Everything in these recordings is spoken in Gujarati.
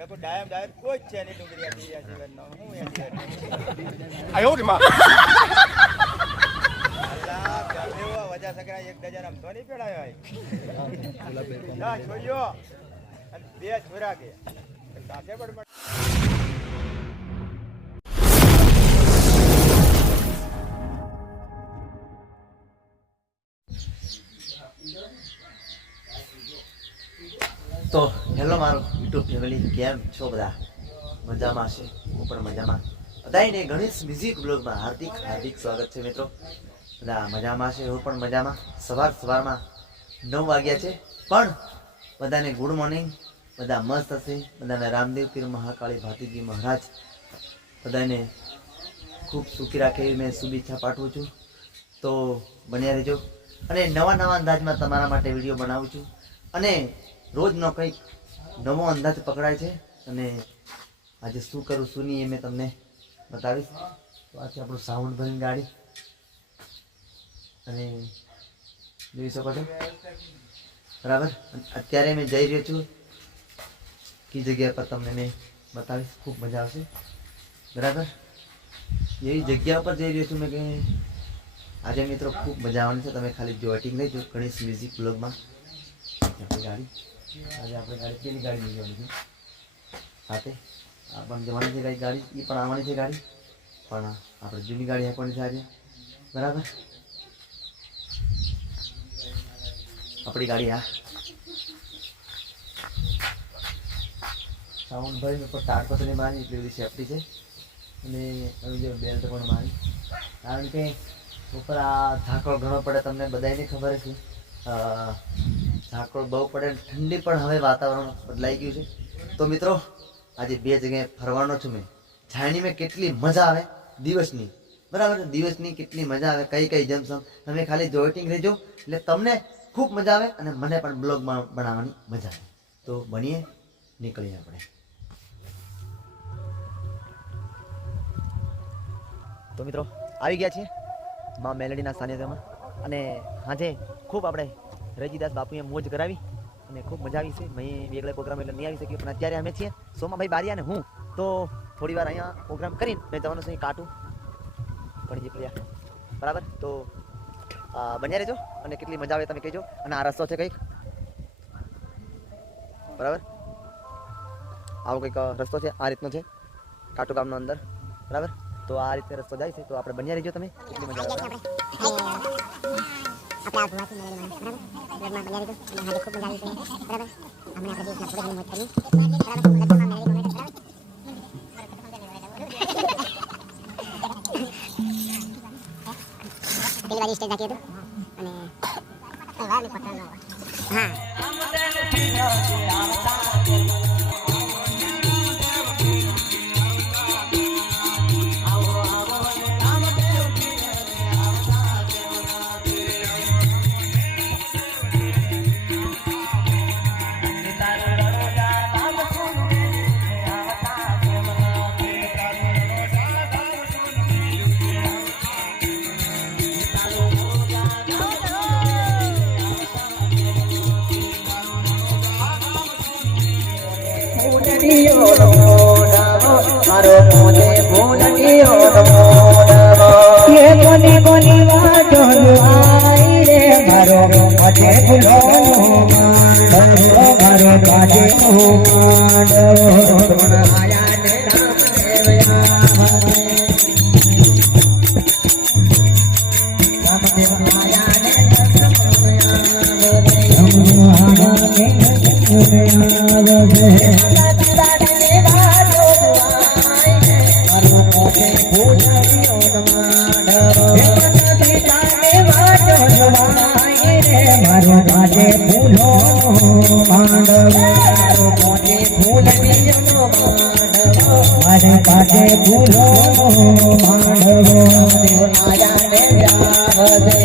મેં કોઈ ડાયમ કોઈ જ છે નહીં ડુંગરિયા પીયા જીવનનો હું એમ આયો રે માં અલ્લાહ ચાલેવા વજા સકરા એક ડઝન આમ તો નહીં પેડાયો ના છોડ્યો અને બે છોરા કે કાકે બડ તો હેલો મારું યુટ્યુબ ફેમિલી, કેમ છો બધા? મજામાં છે? હું પણ મજામાં. બધાને ગણેશ મ્યુઝિક બ્લોગમાં હાર્દિક સ્વાગત છે મિત્રો. બધા મજામાં છે, હું પણ મજામાં. સવારમાં 9 વાગ્યા છે, પણ બધાને ગુડ મોર્નિંગ. બધા મસ્ત હશે. બધાને રામદેવ પીર મહાકાળી ભાતીજી મહારાજ બધાને ખૂબ સુખી રાખે એવી મેં શુભેચ્છા પાઠવું છું. તો બન્યા રહેજો અને નવા અંદાજમાં તમારા માટે વિડીયો બનાવું છું અને રોજનો કંઈક નવો અંદાજ પકડાય છે અને આજે શું કરું શું નહીં એ મેં તમને બતાવીશ. તો આજે આપણું સાઉન્ડ ભરીને ગાડી અને જોઈ શકો છો બરાબર. અત્યારે મેં જઈ રહ્યો છું કઈ જગ્યા પર તમને મેં બતાવીશ, ખૂબ મજા આવશે બરાબર. એવી જગ્યા પર જઈ રહ્યો છું મેં કે આજે મિત્રો ખૂબ મજા આવવાની છે. તમે ખાલી જો વેટિંગ લેજો ગણેશ મ્યુઝિક બ્લોગમાં. આપણી ગાડી આજે આપણે ગાડી પેલી ગાડી લઈ જવાની છે સાથે આ પણ જવાની છે ગાડી, એ પણ આવવાની છે ગાડી, પણ આપણે જૂની ગાડી આપવાની છે આજે બરાબર. આપણી ગાડી આ સાઉન્ડ ભરીને ઉપર તાડપત્રી મારી એટલી બધી સેફટી છે અને હવે જો બેલ્ટ પણ મારી, કારણ કે ઉપર આ ઝાકળ ઘણો પડે, તમને બધાને ખબર છે. ઝાકળ બહુ પડે, ઠંડી પણ હવે વાતાવરણ બદલાઈ ગયું છે. તો મિત્રો આજે 2 જગ્યાએ ફરવાનો છું મેં. જાણી મેં કેટલી મજા આવે દિવસની બરાબર, દિવસની કેટલી મજા આવે કઈ જમશમ. તમે ખાલી જોઈટિંગ રહેજો એટલે તમને ખૂબ મજા આવે અને મને પણ બ્લોગ બનાવવાની મજા આવે. તો બનીએ, નીકળીએ આપણે. તો મિત્રો આવી ગયા છીએ મા મેલડીના સાનિધ્યમાં અને આજે ખૂબ આપણે રજીદાસ બાપુએ મોજ કરાવી અને ખૂબ મજા આવી છે. મેં વેગળે પ્રોગ્રામ એટલે નહીં આવી શક્યો, પણ અત્યારે અમે છીએ સોમાભાઈ બારિયા અને હું. તો થોડી વાર અહીંયા પ્રોગ્રામ કરીને મેં જવાનું છે કાટું પડી જીપડ્યા બરાબર. તો બન્યા રહેજો અને કેટલી મજા આવે તમે કહેજો. અને આ રસ્તો છે કંઈક બરાબર, આવો કંઈક રસ્તો છે, આ રીતનો છે કાટુ ગામનો અંદર બરાબર. તો આ રીતે રસ્તો જાય છે, તો આપણે બન્યા રહેજો તમે, કેટલી મજા આવે. આપણે આ ભુવાથી મળેલા બરાબર, બ્લોગમાં બન્યા રહેજો અને આજે ખૂબ મજા આવી છે બરાબર. હમણાં આપણે દિવસના થોડી ઘણી મોજ કરી બરાબર. લગ્નમાં મેળવી મોમેન્ટ બરાબર. પેલી બાજુ સ્ટેજ રાખી હતું અને હા મારો મોજે ભૂલનીઓ એ કોની કોની વાતો આઈ રે મારો મોજે ભૂલો મારો કાજે આયા ને રામદેવ આયા ને મારો કાજે ફૂલો માંડવ મોજે ફૂલડીનો માંડવ મારે કાજે ફૂલો માંડવ દેવ આયા ને જાવદે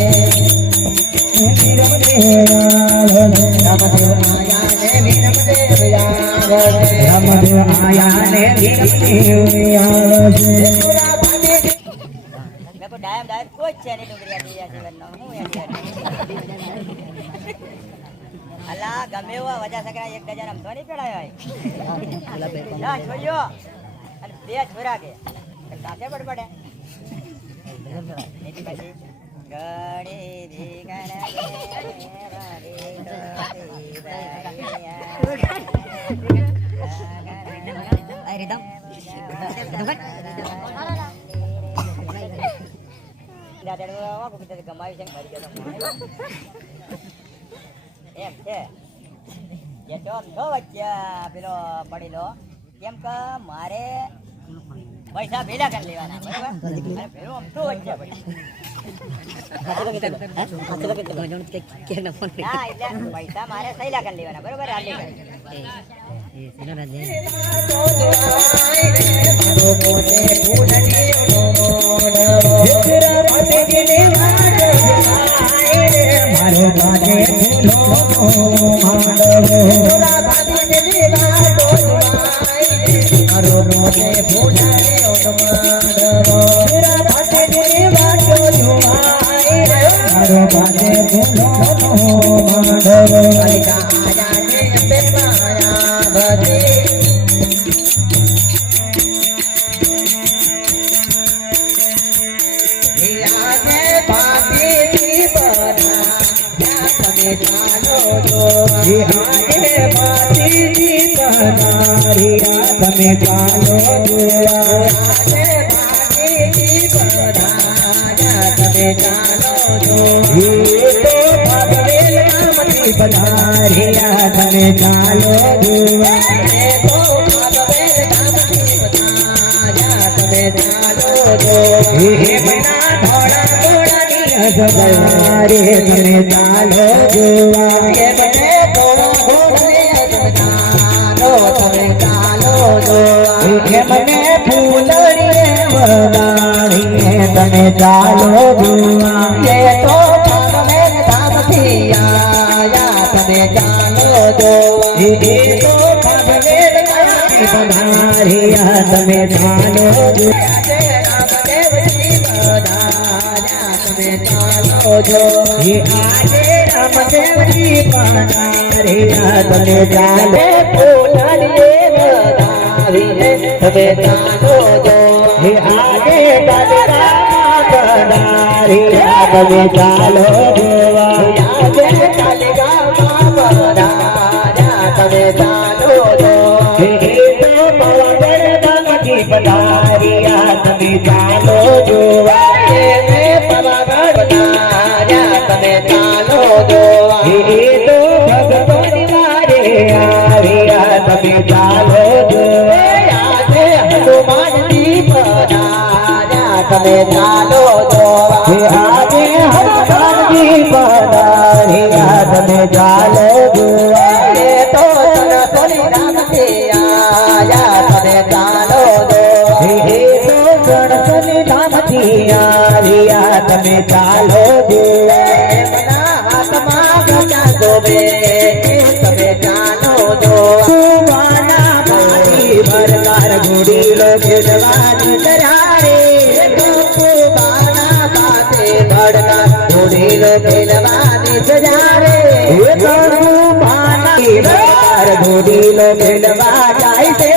રામદેવ આયા ને વીરમદેવ આવદે રામદેવ આયા ને વીરમદેવ આવદે ડાયમ કોઈ જ છે નહીં ડુંગરિયા પીયા જીવનનો હું એમ અલા ગમે એવા વજા સકરા એક ડઝન આમ તો નહીં પેડાયો ના છોડ્યો અને બે છોરા કે કાંસે પડપડે એની પછી ગડી દીગણ એમ છે એ તો વચ્ચે પેલો પડેલો કેમ કે મારે પૈસા ભેગા કરી લેવાના બરાબર અને પેલો આમ તો વચ્ચે પડી ના એટલે પૈસા મારે સહેલા કરી લેવાના બરોબર હાલી મારો બાજે ફૂલો માંડવો મારો રોજે ફૂલાયો માંડવો મારો બાજે ફૂલો માંડવો તમે ચાલો તમે ચાલો પધાર્યા તમે ચાલો તમે ચાલો રે તમે ચાલો જોવા મને ફૂલડીએ વગાડીએ તમે ચાલો જોવા તો તમે ધામથી આયા તમે ચાલો જોવા તો પધાર્યા તમે ચાલો તમે ચાલો જો આજે રામદેવજી પધાર્યા તમે ચાલો ફૂલડીએ તમે ચાલો જો આજે કાલિકા પધાર્યા તમે ચાલો જોવા આજે કાલિકા પધાર્યા તમે ચાલો જો તો પવન ધામથી પધાર્યા તમે ચાલો જોવા પવન પધાર્યા તમે ચાલો જોવા તો ભગવાન મારે આવ્યા તમે ચાલો તમે ચાલો જોવા આજે હનુમાનજી પધાર્યા તમે ચાલો જોવા તો સોની રામથી આયા તમે ચાલો જોવા તો ગણપતિ ધામથી આવ્યા તમે ચાલો જોવા હાથમાં ગજા ગોબે તમે ચાલો જોવા ભરકાર ઘોડી લો ખેલવાની કરારે ઘોડીલો ખેલવાની સજારે ઘોડીલો ખેલવા જાય છે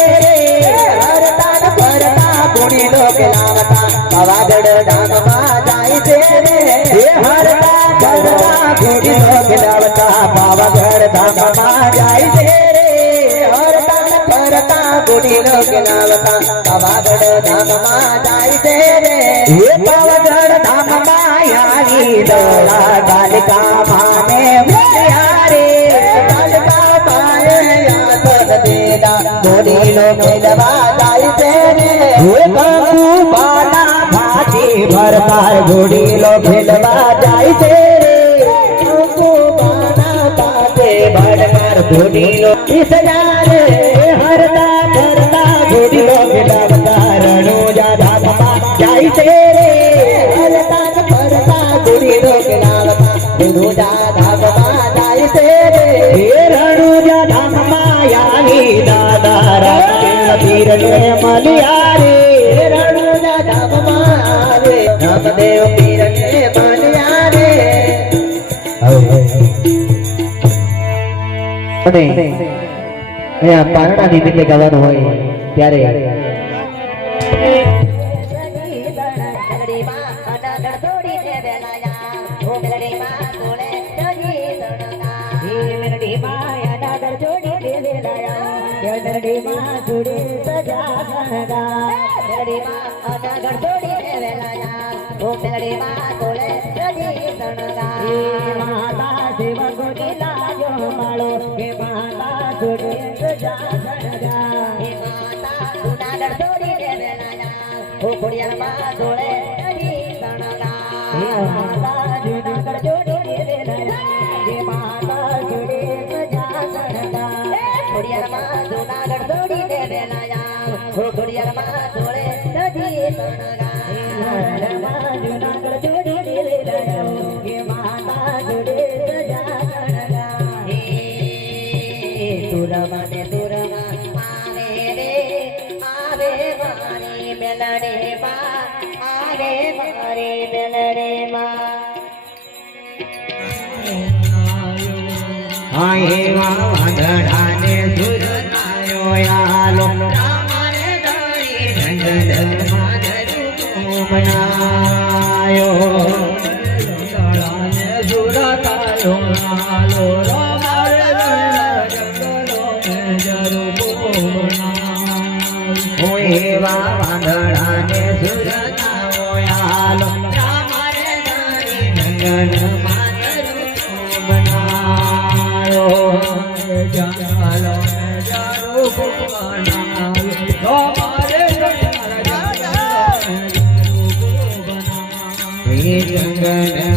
હરતા ફરતા ઘોડીલો ખેલાવતા પાવાગઢ ધામમાં જાય છે હરતા ફરતા ઘોડીલો ખેલાવતા પાવાગઢ ધામમાં જાય છે હરતા ફરતા ઘોડીલો ખેલાવતા પાવાગઢ ધામમાં જાય છે પાવાગઢ ધામમાં દોડા કાલિકા માને રે કાલિકા માને ઘોડીલો ખેલવા જાય છે બાલા ભાજી ભરકાર ઘોડીલો ખેલવા જાય છે ભરકાર ઘોડીલો સજારે હરતા ફરતા ઘોડીલો ખેલવા રણોજા ધામમાં જાય છે રણુજા ધામમાં જાય છે રણુજા ધામમાં આવી દાદા રામદેવ પીરને મળ્યા રે રણુજા ધામમાં આવે રામદેવ પીરને મળ્યા રે અને અહીંયા પારણા નિમિત્તે ગાવાનું હોય ત્યારે જંગલ